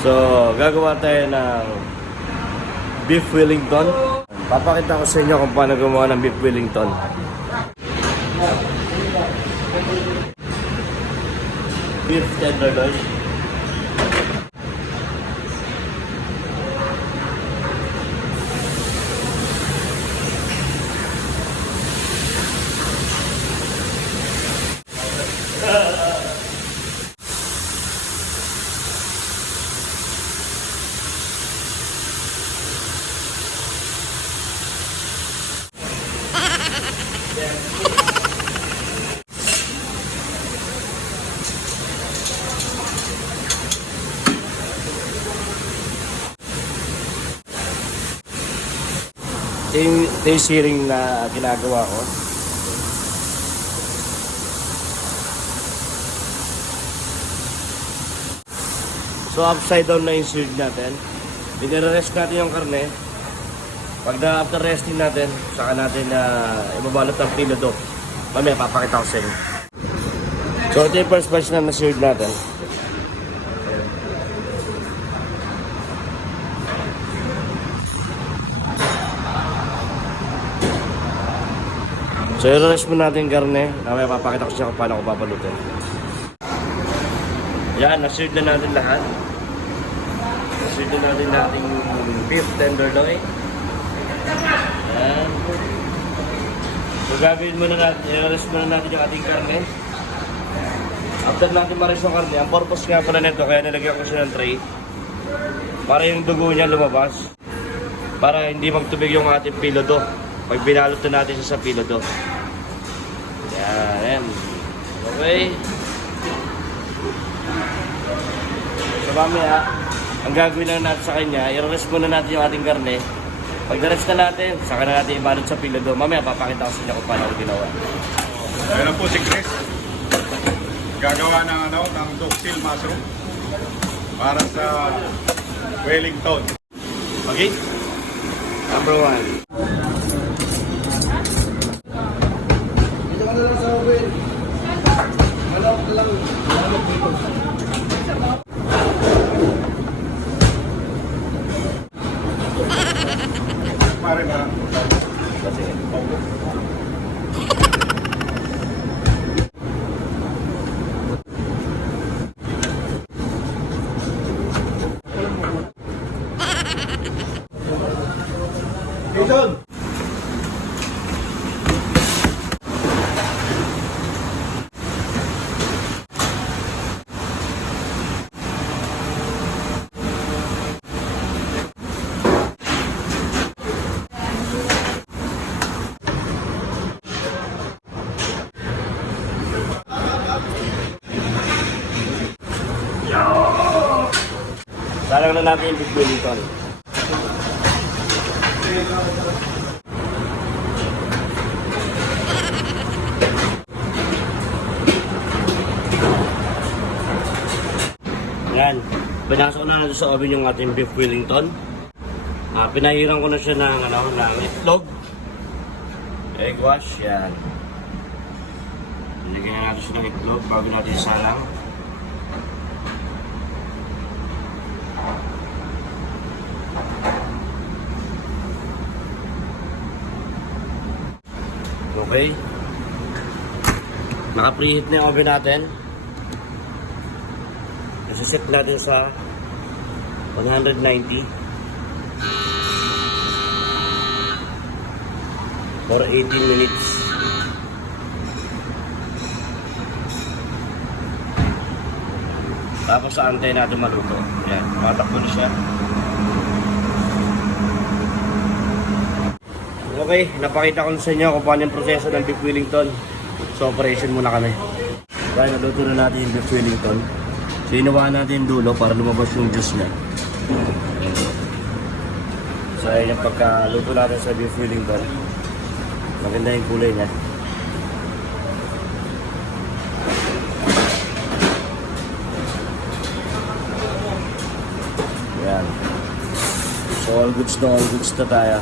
So, gagawa tayo ng beef Wellington. Papakita ko sa inyo kung paano gumawa ng beef Wellington. Beef tenderloin. Ito yung searing na ginagawa ko. So upside down na yung seared natin. Dinirest natin yung karne. Pag na after resting natin, saka natin ibabalot ng pilado. Mamaya papakita ko sa inyo. So ito yung first batch na na-seared natin. So i-rest mo natin yung karne. Mamaya papakita ko siya kung paano ko papalutin. Yan, na-seared na natin lahat. Na-seared na natin nating beef tenderloin. Yan. So gagawin muna natin, i-rest muna natin yung ating karne. After natin ma-rest yung karne, ang purpose nga pala nito, kaya nilagyan ko siya ng tray. Para yung dugo niya lumabas. Para hindi magtubig yung ating pilado. Pag binalot na natin siya sa pilado. Yan. Okay. So mamaya, ang gagawin lang natin sa kanya, i-rest muna natin yung ating karne. Pag na-rest na natin, saka na natin ibalot sa pilado. Mamaya papakita ko sa inyo kung paano ko ginawa. Ayun na po si Chris. Gagawa ng duxil mushroom para sa Wellington. Okay? Number 1. Pare ba? Jason! Salang na natin yung beef Wellington. Yan. Pinasok na natin sa oven yung ating beef Wellington. Pinahiran ko na siya ng itlog. Egg wash. Yan. Nilagyan na natin siya ng itlog bago natin salang. Okay. Naka-preheat na yung oven natin. Nasa-set natin sa 190 for 18 minutes. Tapos aantay natin maluto. Yan, matakbo na siya. Okay, napakita ko sa inyo kung paano yung proseso ng beef Wellington. So operation muna kami. Kaya naluto na natin yung beef Wellington. So inuwahan natin yung dulo para lumabas yung juice niya. So ayun yung pagkaluto natin sa beef Wellington. Maganda yung kulay niya. Yan. So all goods na tayo.